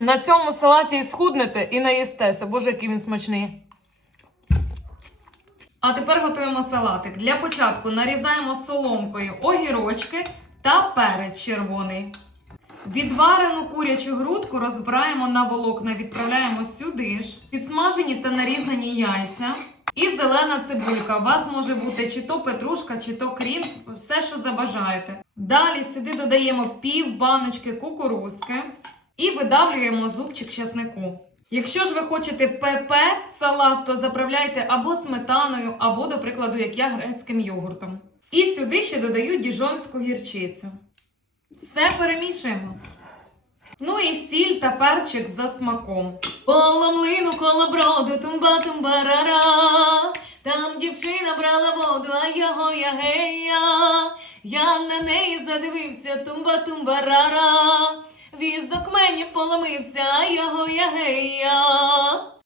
На цьому салаті і схуднете, і наїстеся. Боже, який він смачний. А тепер готуємо салатик. Для початку нарізаємо соломкою огірочки та перець червоний. Відварену курячу грудку розбираємо на волокна, відправляємо сюди ж. Підсмажені та нарізані яйця. І зелена цибулька. У вас може бути чи то петрушка, чи то крім, все, що забажаєте. Далі сюди додаємо пів баночки кукурузки і видавлюємо зубчик чеснику. Якщо ж ви хочете ПП салат, то заправляйте або сметаною, або, до прикладу, як я грецьким йогуртом. І сюди ще додаю діжонську гірчицю. Все перемішуємо. Ну і сіль та перчик за смаком. Коло млину, коло броду, тумба тумбарара. Там дівчина брала воду, а його гея. Я на неї задивився, тумба тумбарара. Візок мені поломився, а його я.